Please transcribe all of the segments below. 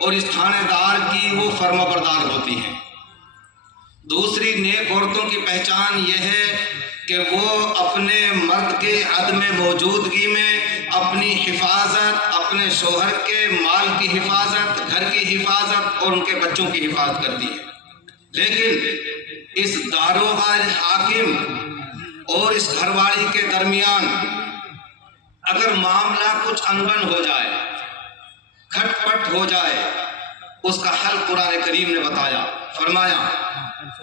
اور اس تھانے دار کی وہ فرما بردار ہوتی ہیں۔ دوسری نیک عورتوں کی پہچان یہ ہے کہ وہ اپنے مرد کے عدم موجودگی میں اپنی حفاظت، اپنے شوہر کے مال کی حفاظت، گھر کی حفاظت اور ان کے بچوں کی حفاظت کرتی ہے۔ لیکن اس داروغہ حاکم اور اس گھر والی کے درمیان اگر معاملہ کچھ انبن ہو جائے، کھٹ پٹ ہو جائے، اس کا حل قرآن کریم نے بتایا، فرمایا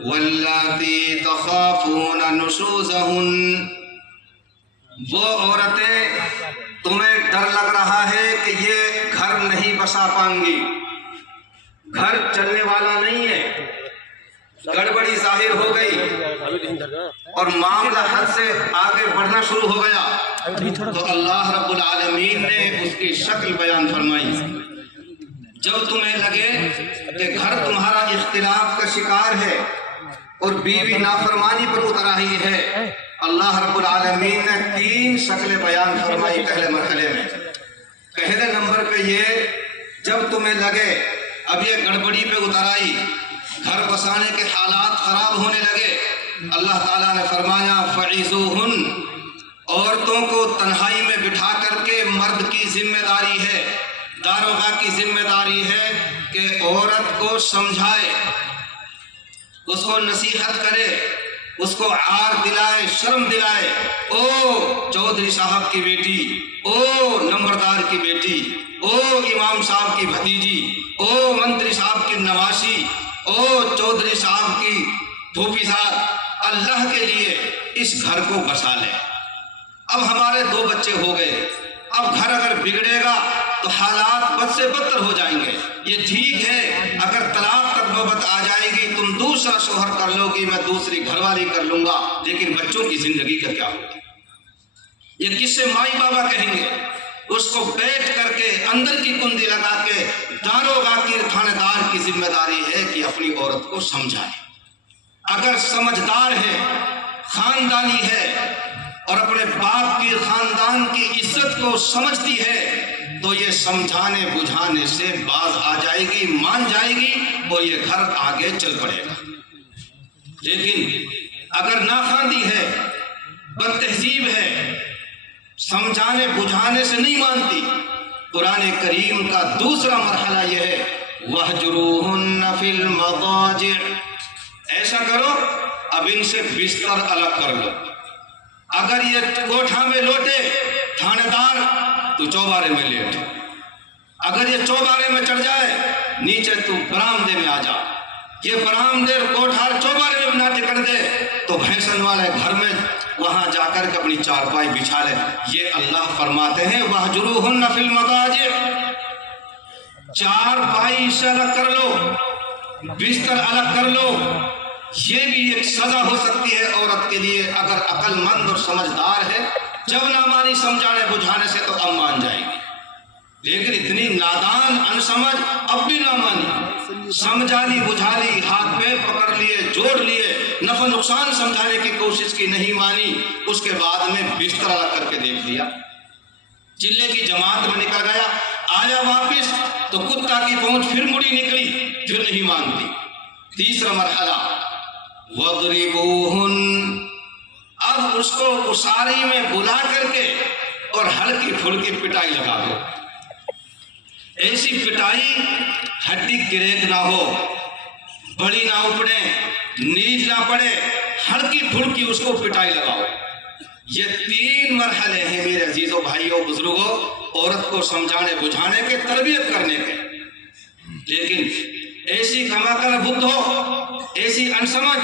واللاتی تخافون نشوزہن، وہ عورتیں تمہیں ڈر لگ رہا ہے کہ یہ گھر نہیں بسا پائیں گی، گھر چلنے والا نہیں ہے، گڑبڑی ظاہر ہو گئی اور معاملہ حد سے آگے بڑھنا شروع ہو گیا، تو اللہ رب العالمین نے اس کی شکل بیان فرمائی۔ جب تمہیں لگے کہ گھر تمہارا اختلاف کا شکار ہے اور بیوی نافرمانی پر اتر رہی ہے، اللہ رب العالمین نے 3 شکلیں بیان فرمائی پہلے مرحلے میں۔ پہلے نمبر پہ یہ، جب تمہیں لگے اب یہ گڑبڑی پہ اتر آئی، گھر بسانے کے حالات خراب ہونے لگے، اللہ تعالیٰ نے فرمایا فعظوہن، عورتوں کو تنہائی میں بٹھا کر کے مرد کی ذمہ داری ہے، داروغہ کی ذمہ داری ہے کہ عورت کو سمجھائے، اس کو نصیحت کرے، اس کو عار دلائے، شرم دلائے، او چودھری صاحب کی بیٹی، او نمبردار کی بیٹی، او امام صاحب کی بھتیجی، او منتری صاحب کی نواشی، او چودھری صاحب کی پھوپھی صاحب، اللہ کے لیے اس گھر کو بسا لے۔ اب ہمارے 2 بچے ہو گئے، اب گھر اگر بگڑے گا تو حالات بد سے بدتر ہو جائیں گے۔ یہ ٹھیک ہے اگر طلاق تک نوبت آ جائے گی، تم دوسرا شوہر کر لو گی، میں دوسری گھر والی کر لوں گا، لیکن بچوں کی زندگی کا کیا ہوگا؟ یہ کس سے مائی بابا کہیں گے؟ اس کو بیٹھ کر کے اندر کی کندی لگا کے داروغہ کی تھانے دار کی ذمہ داری ہے کہ اپنی عورت کو سمجھائے۔ اگر سمجھدار ہے، خاندانی ہے اور اپنے باپ کی خاندان کی عزت کو سمجھتی ہے تو یہ سمجھانے بجھانے سے باز آ جائے گی، مان جائے گی اور یہ گھر آگے چل پڑے گا۔ لیکن اگر ناخواندی ہے، بد تہذیب ہے، سمجھانے بجھانے سے نہیں مانتی، قرآن کریم کا دوسرا مرحلہ یہ ہے وَاهْجُرُوهُنَّ فِي الْمَضَاجِعِ، ایسا کرو اب ان سے بستر الگ کر لو۔ اگر یہ کوٹھا میں لوٹے تھانے دار تو چوبارے میں لیٹ، اگر یہ چوبارے میں چڑھ جائے نیچے تو برآمدے میں آ جا، یہ برآمدے کوٹھار چوبارے میں نہ ٹکر دے تو بھینسن والے گھر میں وہاں جا کر کے اپنی چارپائی بچھا لے۔ یہ اللہ فرماتے ہیں وَاهْجُرُوهُنَّ فِي الْمَضَاجِعِ، چارپائی سے الگ کر لو، بستر الگ کر لو۔ یہ بھی ایک سزا ہو سکتی ہے عورت کے لیے اگر عقل مند اور سمجھدار ہے۔ جب نہ مانی سمجھانے بجھانے سے تو اب مان جائے گی، لیکن اتنی نادان انسمجھ اب بھی نہ مانی، سمجھا لی بجھا لی، ہاتھ پیر پکڑ لیے، جوڑ لیے، نفع نقصان سمجھانے کی کوشش کی، نہیں مانی، اس کے بعد میں بستر الگ کر کے دیکھ لیا، چلے کی جماعت میں نکل گیا، آیا واپس تو کتا کی پہنچ پھر مڑی نکلی، پھر نہیں مانتی۔ تیسرا مرحلہ وَاضْرِبُوهُنَّ، اب اس کو اساری میں بلا کر کے اور ہلکی پھلکی پٹائی لگا دو، ایسی پٹائی ہڈی کریک نہ ہو، بڑی نہ اپڑے، نیچ نہ پڑے، ہلکی پھلکی اس کو پٹائی لگاؤ۔ یہ 3 مرحلے ہیں میرے عزیزوں بھائیوں بزرگوں عورت کو سمجھانے بجھانے کے، تربیت کرنے کے۔ لیکن ایسی کماکل بدھ ہو، ایسی انسمجھ،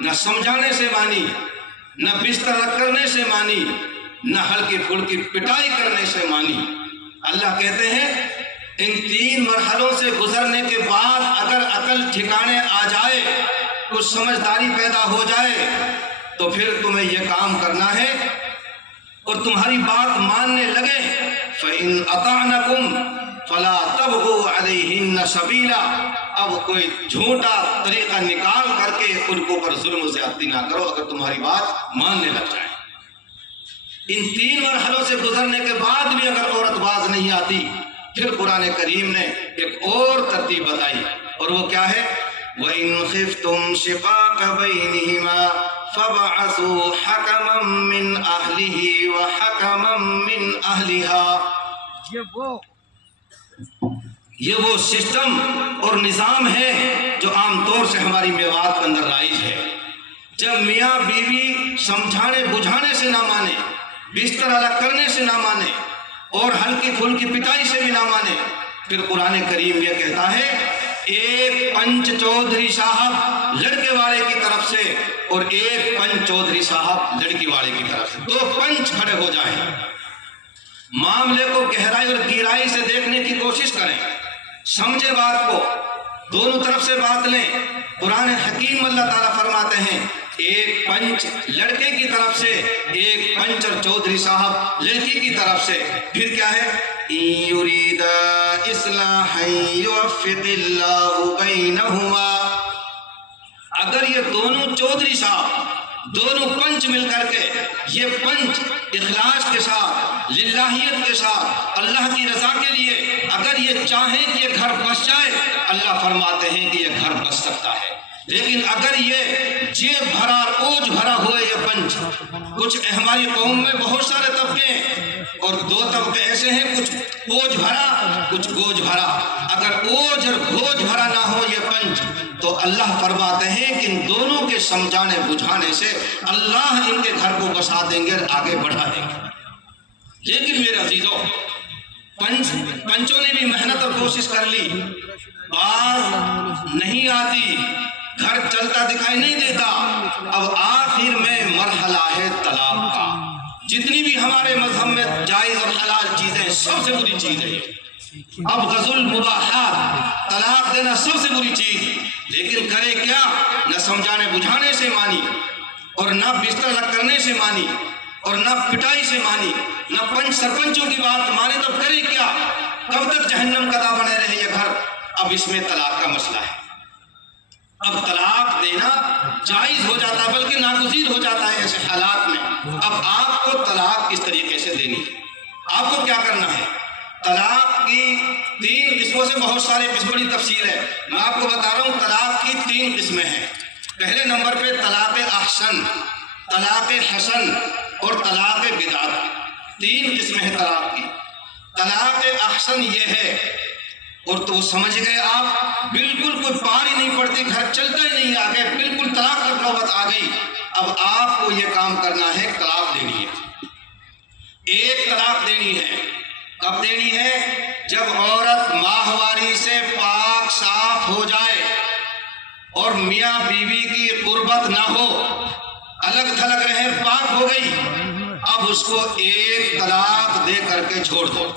نہ سمجھانے سے مانی، نہ بستر رکھ کرنے سے مانی، نہ ہلکی پھلکی پٹائی کرنے سے مانی۔ اللہ کہتے ہیں ان 3 مرحلوں سے گزرنے کے بعد اگر عقل ٹھکانے آ جائے، کچھ سمجھداری پیدا ہو جائے تو پھر تمہیں یہ کام کرنا ہے اور تمہاری بات ماننے لگے فَإِنْ أَطَعْنَكُمْ فَلَا تَبْغُوا عَلَيْهِنَّ سَبِيلًا، اب کوئی جھوٹا طریقہ نکال کر کے ان کو پر ظلم و زیادتی نہ کرو اگر تمہاری بات ماننے لگ جائے۔ ان 3 مرحلوں سے گزرنے کے بعد بھی اگر عورت باز نہیں آتی پھر قرآن کریم نے ایک اور ترتیب بتائی اور وہ کیا ہے؟ وَإِنْ خِفْتُمْ شِقَاقَ بَيْنِهِمَا فَابْعَثُوا حَكَمًا مِّنْ أَهْلِهِ وَحَكَمًا مِّنْ أَهْلِهَا۔ یہ وہ سسٹم اور نظام ہے جو عام طور سے ہماری میوات کے اندر رائج ہے۔ جب میاں بیوی سمجھانے بجھانے سے نہ مانے، بستر الگ کرنے سے نہ مانے اور ہلکی پھلکی پٹائی سے بھی نہ مانے، پھر قرآن کریم یہ کہتا ہے ایک پنچ چودھری صاحب لڑکے والے کی طرف سے اور ایک پنچ چودھری صاحب لڑکی والے کی طرف سے، دو پنچ کھڑے ہو جائیں، معاملے کو گہرائی اور گہرائی سے دیکھنے کی کوشش کریں، سمجھے بات کو، دونوں طرف سے بات لیں۔ قرآن حکیم اللہ تعالیٰ فرماتے ہیں ایک پنچ لڑکے کی طرف سے، ایک پنچ اور چودھری صاحب لڑکی کی طرف سے۔ پھر کیا ہے؟ یرید اصلاحا یوفق اللہ بینہما، اگر یہ دونوں چودھری صاحب، دونوں پنچ مل کر کے یہ پنچ اخلاص کے ساتھ، للہیت کے ساتھ، اللہ کی رضا کے لیے اگر یہ چاہیں کہ یہ گھر بس جائے، اللہ فرماتے ہیں کہ یہ گھر بس سکتا ہے۔ لیکن اگر یہ جیب بھرا اوج بھرا ہوئے یہ پنچ، کچھ ہماری قوم میں بہت سارے طبقے ہیں اور دو طبقے ایسے ہیں، کچھ اوج بھرا کچھ گوج بھرا، اگر اوج اور گوج بھرا نہ ہو یہ پنچ تو اللہ فرماتے ہیں کہ ان دونوں کے سمجھانے بجھانے سے اللہ ان کے گھر کو بسا دیں گے اور آگے بڑھا دیں گے۔ لیکن میرے عزیزوں، پنچوں نے بھی محنت اور کوشش کر لی، باز نہیں آتی، گھر چلتا دکھائی نہیں دیتا، اب آخر میں مرحلہ ہے طلاق کا۔ جتنی بھی ہمارے مذہب میں جائز اور حلال چیزیں سب سے بری چیز ہے، اب غزل المباحات، طلاق دینا سب سے بری چیز، لیکن کرے کیا؟ نہ سمجھانے بجھانے سے مانی اور نہ بستر الگ کرنے سے مانی اور نہ پٹائی سے مانی، نہ پنچ سرپنچوں کی بات مانے، تو کرے کیا؟ کب تک جہنم قدا بنے رہے یہ گھر؟ اب اس میں طلاق کا مسئلہ ہے، اب طلاق دینا جائز ہو جاتا ہے بلکہ ناگزیر ہو جاتا ہے ایسے حالات میں۔ اب آپ کو طلاق کس طریقے سے دینی ہے، آپ کو کیا کرنا ہے؟ طلاق کی 3 قسموں سے بہت سارے بڑی تفصیل ہے، میں آپ کو بتا رہا ہوں طلاق کی 3 قسمیں ہیں۔ پہلے نمبر پہ طلاق احسن، طلاق حسن اور طلاق بدعت، 3 قسمیں ہیں طلاق کی۔ طلاق احسن یہ ہے، اور تو سمجھ گئے آپ، بالکل کوئی پار ہی نہیں پڑتی، گھر چلتا ہی نہیں آگے، بالکل طلاق تک نوبت آ گئی۔ اب آپ کو یہ کام کرنا ہے، طلاق دینی ہے، ایک طلاق دینی ہے۔ کب دینی ہے؟ جب عورت ماہواری سے پاک صاف ہو جائے اور میاں بیوی کی قربت نہ ہو، الگ تھلگ رہے، پاک ہو گئی، اب اس کو ایک طلاق دے کر کے چھوڑ دو۔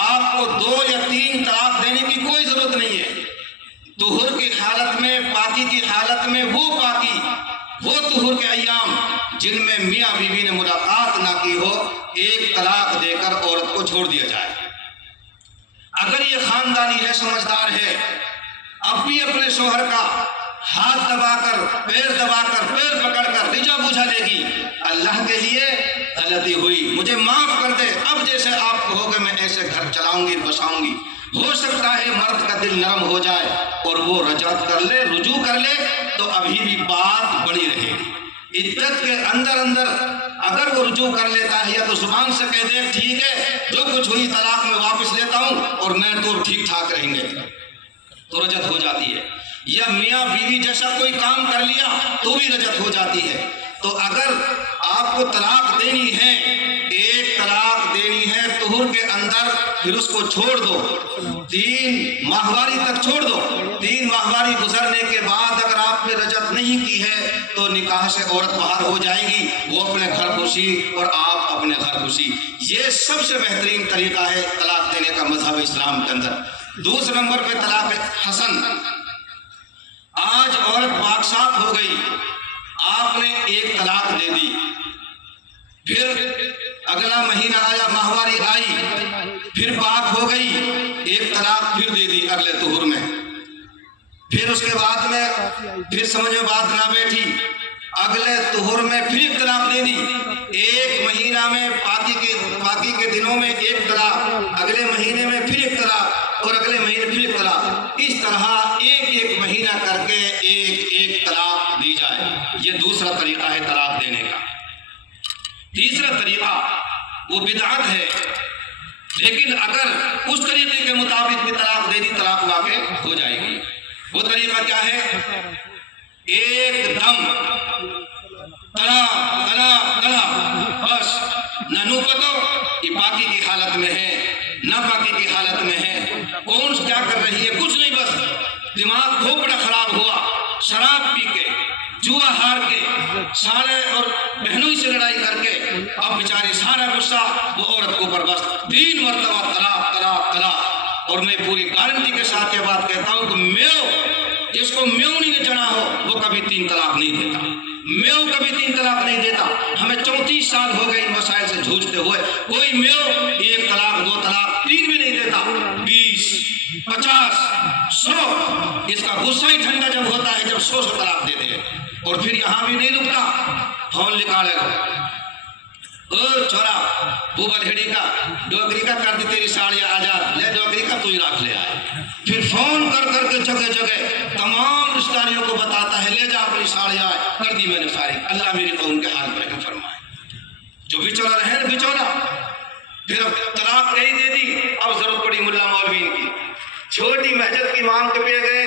آپ کو 2 یا 3 طلاق دینے کی کوئی ضرورت نہیں ہے۔ طہور کی حالت میں، پاکی کی حالت میں، وہ پاکی، وہ طہور کے ایام جن میں میاں بیوی نے ملاقات نہ کی ہو، ایک طلاق دے کر عورت کو چھوڑ دیا جائے۔ اگر یہ خاندانی ہے، سمجھدار ہے، اب بھی اپنے شوہر کا ہاتھ دبا کر، پیر دبا کر، پیر پکڑ کر رجا بجھا لے گی، اللہ کے لیے غلطی ہوئی، مجھے معاف کر دے، اب جیسے آپ کہو گے میں ایسے گھر چلاؤں گی، بساؤں گی، ہو سکتا ہے مرد کا دل نرم ہو جائے اور وہ رجعت کر لے، رجوع کر لے، تو ابھی بھی بات بڑی رہے گی۔ عدت کے اندر اگر وہ رجوع کر لیتا ہے یا تو زبان سے کہہ دے ٹھیک ہے جو کچھ ہوئی طلاق میں واپس لیتا ہوں اور میں تو ٹھیک ٹھاک رہیں گے، تو رجعت ہو جاتی ہے۔ یا میاں بیوی جیسا کوئی کام کر لیا تو بھی رجعت ہو جاتی ہے۔ تو اگر آپ کو طلاق دینی ہے، ایک طلاق دینی ہے طہور کے اندر، پھر اس کو چھوڑ دو، 3 ماہواری تک چھوڑ دو۔ 3 ماہواری گزرنے کے بعد اگر آپ نے رجعت نہیں کی ہے تو نکاح سے عورت باہر ہو جائے گی، وہ اپنے گھر خوشی اور آپ اپنے گھر خوشی۔ یہ سب سے بہترین طریقہ ہے طلاق دینے کا مذہب اسلام کے اندر۔ دوسرے نمبر پہ طلاق حسن۔ آج عورت پاک صاف ہو گئی، آپ نے ایک طلاق دے دی، پھر اگلا مہینہ آیا، ماہواری آئی، پھر پاک ہو گئی، ایک طلاق پھر دے دی اگلے طہور میں، پھر اس کے بعد میں پھر سمجھ میں بات نہ بیٹھی، अगले तुहर में फिर एक तलाक दे दी, एक महीना में पाकी के दिनों में एक तलाक, अगले महीने में फिर एक तलाक और अगले महीने फिर एक तलाक, इस तरह एक एक महीना करके एक एक तलाक दी जाए। ये दूसरा तरीका है तलाक देने का। तीसरा तरीका वो बिदअत है, लेकिन अगर उस तरीके के मुताबिक भी तलाक दे दी तलाक वाक़ई हो जाएगी। वो तरीका क्या है? एकदम तलाक तलाक तलाक, बस ननू पतो ये पाकी की हालत में है ना पाकी की हालत में है, कौन क्या कर रही है, कुछ नहीं, बस दिमाग खोपड़ा खराब हुआ, शराब पी के, जुआ हार के, साले और बहनों से लड़ाई करके अब बेचारी सारा गुस्सा वो औरत के ऊपर, बस 3 मरतबा तलाक तलाक तलाक। और मैं पूरी गारंटी के साथ ये बात कहता हूँ कि म्यों, जिसको म्योनी ने जना हो वो कभी 3 तलाक नहीं देता, म्यों कभी 3 तलाक नहीं देता। हमें 34 साल हो गए इन मसाइल से जूझते हुए, कोई म्यों 1 तलाक 2 तलाक 3 भी नहीं देता। 20 50 100 इसका गुस्सा ही ठंडा जब होता है जब 100 तलाक देते हैं। और फिर यहाँ भी नहीं रुकता, फोन निकालेगा, ओ छोरा बुबल हेड़ी का डोगरी का कर दी तेरी साड़ी आजाद, ले डोगरी का तू ही रख ले आए। फिर फोन कर करके जगह जगह तमाम रिश्तेदारियों को बताता है, ले जा अपनी साड़ी आए, कर दी मैंने साड़ी, अल्लाह मेरी कौम के हाल पर रहम फरमाए। जो बिचौला रहे ना बिचौला, फिर अब तलाक नहीं दे दी, अब जरूरत पड़ी मुल्ला मौलवीन की। छोटी महजिद की इमाम के पे गए,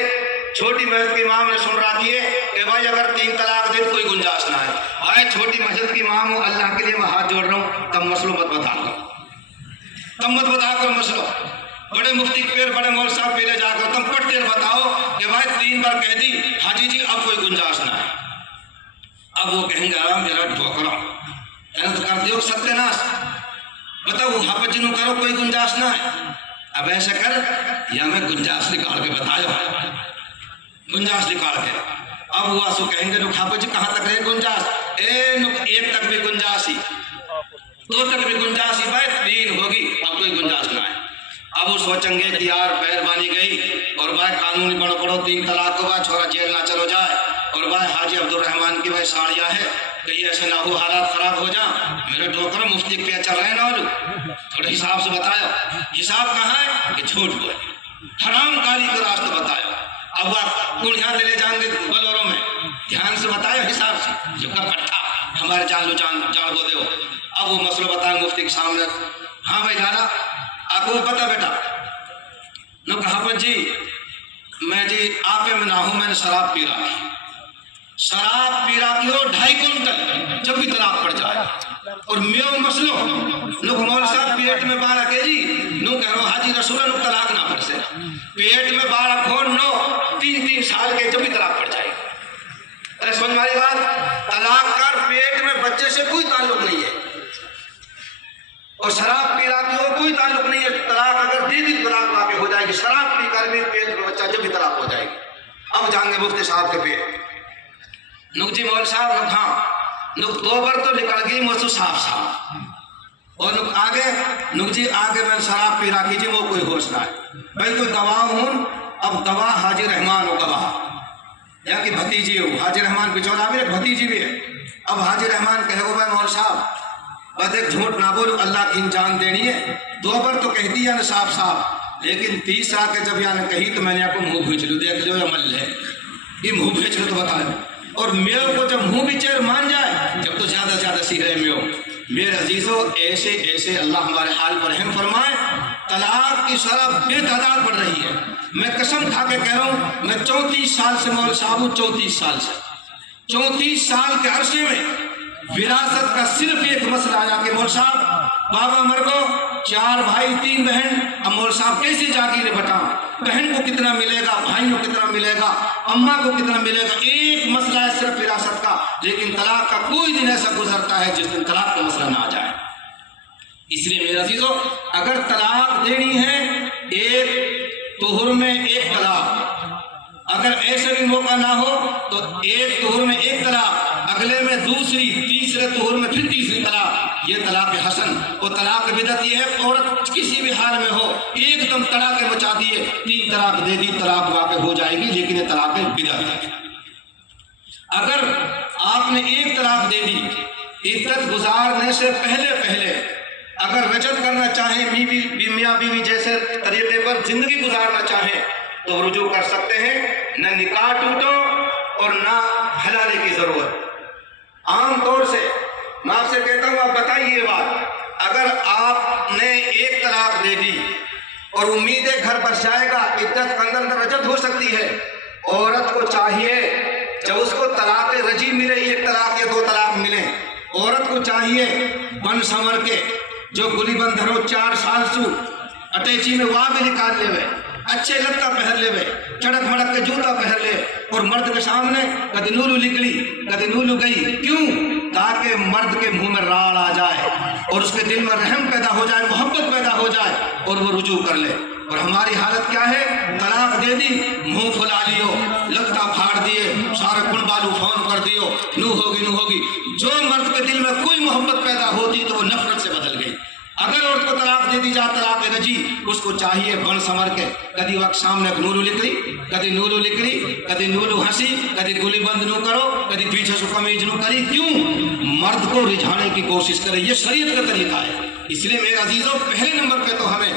छोटी महजिद के इमाम ने सुन रखी है कि भाई अगर 3 तलाक दे तो कोई गुंजाइश ना है। भाई छोटी महजिद की इमाम हूँ, अल्लाह के लिए मैं हाथ जोड़ रहा हूँ, तब मसलो मत बता करो, तब मत बता करो मसलो। बड़े मुफ्ती के पेड़, बड़े मौलवी साहब पेले जाकर तुम पट देर बताओ कि भाई 3 बार कह दी हाजी जी अब कोई गुंजाइश ना है। अब वो कहेंगे मेरा ठोकरा कहना तो कर दियो सत्यानाश, बताओ वो हापत जिनू करो कोई गुंजाइश ना है। अब ऐसा कर या मैं गुंजाइश निकाल के बतायो, गुंजाइश निकाल के। अब वो आंसू कहेंगे नुक हापत जी कहाँ तक रहे गुंजाइश, ए नुक 1 तक भी गुंजाइश ही, 2 तक भी गुंजाइश ही, भाई 3 होगी अब कोई गुंजाइश ना है। अब वो सोचेंगे कि यार मेहरबानी गई और भाई कानूनी बड़ो बड़ो 3 तलाक को बाद छोरा जेल ना चलो जाए, और भाई हाजी अब्दुल रहमान की भाई साड़ियाँ है, कहीं ऐसे ना हो हालात खराब हो जा, मेरे डोकर मुफ्ती पे चल रहे ना, थोड़ा हिसाब से बताया। हिसाब कहाँ है कि झूठ बोले, हराम काली का रास्ता बताया। अब आप कुड़ियाँ ले जाएंगे बलोरों में, ध्यान से बताया हिसाब से, जो का पट्टा हमारे जान लो जान वो दो। अब वो मसला बताएंगे मुफ्ती के सामने, हाँ भाई लाला आपको पता बेटा न कहा पर जी मैं जी आपे में ना हूं, मैंने शराब पी रखी, शराब पी रखी हो 2.5 कुंटल, जब भी तलाक पड़ जाए। और मेरे मसलो लोग मौलवी साहब पेट में बाल के जी नो कह रहा हाजी रसूल नु तलाक ना पड़ से, पेट में बाल खोल नो 3-3 साल के जब भी तलाक पड़ जाए। अरे समझ मारी बात, तलाक कर पेट में बच्चे से कोई ताल्लुक नहीं है, और शराब पी रहा हो कोई ताल्लुक नहीं है। तलाक अगर दे दी तलाक वाक़ई हो जाएगी, शराब पी कर भी पेट में बच्चा जब भी तलाक हो जाएगी। अब जाएंगे मुफ्ती साहब के पेट, नुक जी मौलवी साहब नुक हाँ नुक 2 बार तो निकल गई मसू साफ, और नुक आगे नुक जी आगे मैंने शराब पी रखी जी वो कोई होश ना है। भाई कोई गवाह हूँ, अब गवाह हाजी रहमान हो, गवाह या कि भतीजी हो, हाजी रहमान बिचौला भी भतीजी भी है। अब हाजी रहमान कहेगो भाई मौलवी साहब बस एक झूठ ना बोलो, अल्लाह की जान देनी है, 2 बार तो कहती है ना साफ साफ, लेकिन 30 के जब यानी कही तो मैंने आपको मुंह भेज लो, देख लो या मल है ये मुंह भेज लो तो बता दो। और मेरे को जब मुंह बिचेर मान जाए जब तो ज्यादा से ज्यादा सीख रहे मेरे अजीजों, ऐसे ऐसे अल्लाह हमारे हाल पर रहम फरमाए। तलाक की शरह बेतादाद बढ़ रही है, मैं कसम खा के कह रहा हूँ, मैं 34 साल से मौलवी साहब हूँ, 34 साल से 34 साल के अरसे में विरासत का सिर्फ एक मसला आया कि मौलवी साहब बाबा मर गो, 4 भाई 3 बहन, अब मौलवी साहब कैसे जागीरें बताऊं, बहन को कितना मिलेगा, भाइयों को कितना मिलेगा, अम्मा को कितना मिलेगा, एक मसला है सिर्फ विरासत का। लेकिन तलाक का कोई दिन ऐसा गुजरता है जिस दिन तलाक का मसला ना आ जाए। इसलिए मेरे अजीजों, अगर तलाक देनी है 1 तुहर में 1 तलाक, अगर ऐसा भी मौका ना हो तो 1 तुहर में 1 तलाक, अगले में दूसरी, तीसरे तुहर में फिर तीसरी तलाक, ये तलाक हसन। और तलाक बिदअत ये है, औरत किसी भी हाल में हो एकदम तलाक मचा दिए, 3 तलाक दे दी, तलाक वाक़ई हो जाएगी, लेकिन ये तलाक बिदअत है। अगर आपने एक तलाक दे दी, इद्दत गुजारने से पहले अगर रजत करना चाहें, मियाँ बीवी जैसे तरीके पर जिंदगी गुजारना चाहें तो रुजू कर सकते हैं। न निकाह टूटो और न हलाले की जरूरत। आम तौर से मैं आपसे कहता हूँ, आप बताइए ये बात, अगर आपने एक तलाक दे दी और उम्मीद है घर पर जाएगा, इद्दत के अंदर रजत हो सकती है, औरत को चाहिए जब उसको तलाक रजी मिले, एक तलाक या दो तलाक मिले, औरत को चाहिए बन संवर के जो गुली बंधरो 4 साल सु अटैची में वहाँ भी निकाल लेवे, अच्छे लत्ता पहन लेवे, चड़क मड़क के जूता पहन ले, और मर्द के सामने कभी नूलू निकली कभी नूलू गई। क्यों? ताकि मर्द के मुंह में राड़ आ जाए और उसके दिल में रहम पैदा हो जाए, मोहब्बत पैदा हो जाए और वो रुजू कर ले। और हमारी हालत क्या है? तलाक दे दी, मुंह फुला लियो, लत्ता फाड़ दिए, सारे कुल बालू फोन कर दियो, नू होगी। जो मर्द के दिल में कोई मोहब्बत पैदा होती तो वो नफरत से बदल गई। अगर औरत को तलाक दे दी जा, तलाक रजी, उसको चाहिए बन संवर के, कभी वक्त सामने नूलू निकली कभी नूलू निकली, कभी नूलू हंसी, कभी गोली बंद नू करो, कभी पीछे से कमीज नू करी। क्यों? मर्द को रिझाने की कोशिश करे, ये शरीयत का तरीका है। इसलिए मेरे अजीजों, पहले नंबर पे तो हमें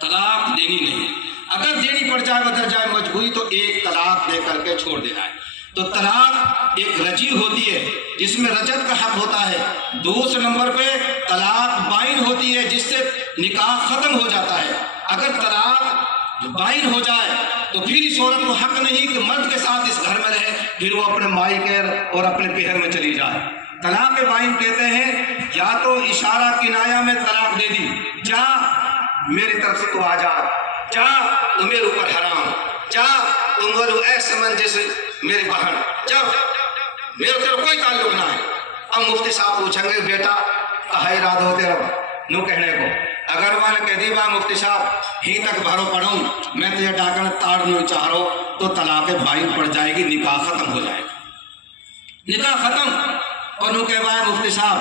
तलाक देनी नहीं, अगर देनी पड़ जाए बदल जाए मजबूरी तो एक तलाक दे करके छोड़ देना है। तो तलाक एक रजी होती है जिसमें रजत का हक होता है। दूसरे नंबर पे तलाक बाइन होती है जिससे निकाह खत्म हो जाता है। अगर तलाक बाइन हो जाए तो फिर इस औरत को हक नहीं कि मर्द के साथ इस घर में रहे, फिर वो अपने मायके और अपने पहर में चली जाए। तलाक बाइन कहते हैं या तो इशारा किनाया में तलाक दे दी, जा मेरी तरफ से तू आजाद, जा तू मेरे ऊपर हराम, जा तुम बोलो ऐसे मन जैसे मेरी बहन, जब मेरे तेरा कोई ताल्लुक ना है। अब मुफ्ती साहब पूछेंगे बेटा कहा इरादा हो तेरा नू कहने को, अगर मैंने कह दी बा मुफ्ती साहब ही तक भरो पढ़ूं, मैं तुझे डाकन ताड़ नहीं चाह रहा हूं, तो तलाक बाइन पड़ जाएगी, निकाह खत्म हो जाएगा, निकाह खत्म। और नू कह बा मुफ्ती साहब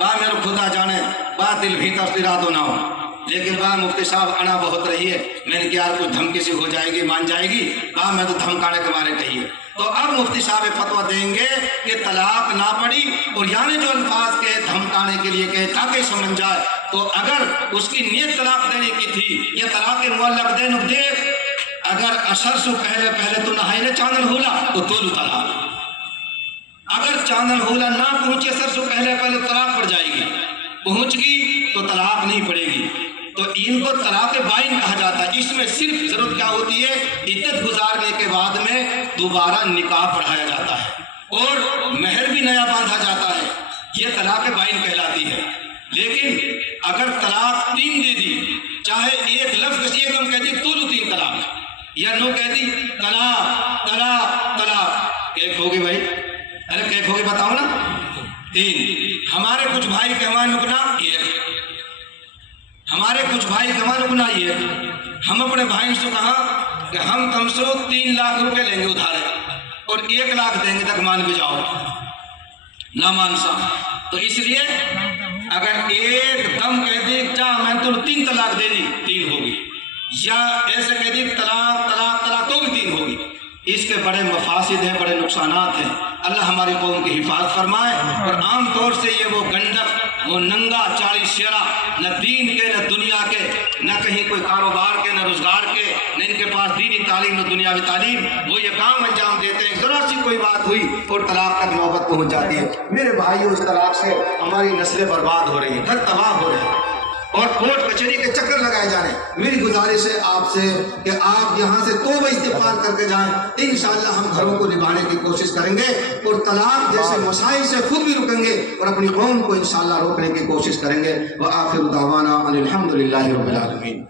बा मेरे खुदा जाने बा दिल भीतर इरादो ना हो, लेकिन बा मुफ्ती साहब अना बहुत रही है, मैंने क्या कुछ धमकी से हो जाएगी, मान जाएगी, बा मैं तो धमकाने के बारे कहिए। तो अब मुफ्ती साहब फतवा देंगे कि तलाक ना पड़ी, और यानी जो अल्फाज के धमकाने के लिए कहे ताकि समझ जाए, तो अगर उसकी नीयत तलाक देने की थी या तलाक मुअल्लक दे, अगर असर से पहले तो नहाई ने चांदन होला तो तोलू तलाक, अगर चांदन होला ना पहुंचे असर से पहले तलाक पड़ जाएगी, पहुंच गई तो तलाक नहीं पड़ेगी। तो इनको तलाक बाइन कहा जाता है। इसमें सिर्फ जरूरत क्या होती है, इद्दत गुजारने के बाद में दोबारा निकाह पढ़ाया जाता है और महर भी नया बांधा जाता है, ये तलाक बाइन कहलाती है। लेकिन अगर तलाक 3 दे दी, चाहे एक लफ्ज एकदम कह दी तो 3 तलाक, या नो कह दी तलाक तलाक तलाक, एक होगी भाई, अरे कैक होगी बताओ ना, 3। हमारे कुछ भाई कहवा नुकना एक, हमारे कुछ भाई कहवा नुकना ये, हम अपने भाई से कहा कि हम तुमसे 3 लाख रुपए लेंगे उधारे और 1 लाख देंगे तक मान भी जाओ, ना मान सा। तो इसलिए अगर एकदम कह दी जा मैं तो 3 तलाक दे दी, 3 होगी, या ऐसे कह दी तलाक तलाक तलाक तो भी 3 होगी। इसके बड़े मफासिद हैं, बड़े नुकसानात हैं। अल्लाह हमारी कौम की हिफाजत फरमाए। और आम तौर से ये वो गंडक, वो नंगा 40 शेरा, न दीन के न दुनिया के, न कहीं कोई कारोबार के न रोजगार के, न इनके पास दीनी तालीम न दुनियावी तालीम, वो ये काम अंजाम देते हैं। जरा सी कोई बात हुई और तलाक तक नौबत पहुंच जाती है। मेरे भाइयों, उस तलाक से हमारी नस्लें बर्बाद हो रही हैं, घर तबाह हो रहे हैं और कोर्ट कचहरी के चक्कर लगाए जा रहे हैं। मेरी गुजारिश है आपसे कि आप यहाँ से तौबा इस्तिग़फ़ार करके जाएं। इंशाअल्लाह हम घरों को निभाने की कोशिश करेंगे और तलाक जैसे मसाइल से खुद भी रुकेंगे और अपनी कौम को इंशाअल्लाह रोकने की कोशिश करेंगे। व आखिर दावाना अनिल हम्दुलिल्लाहि रब्बिल आलमीन।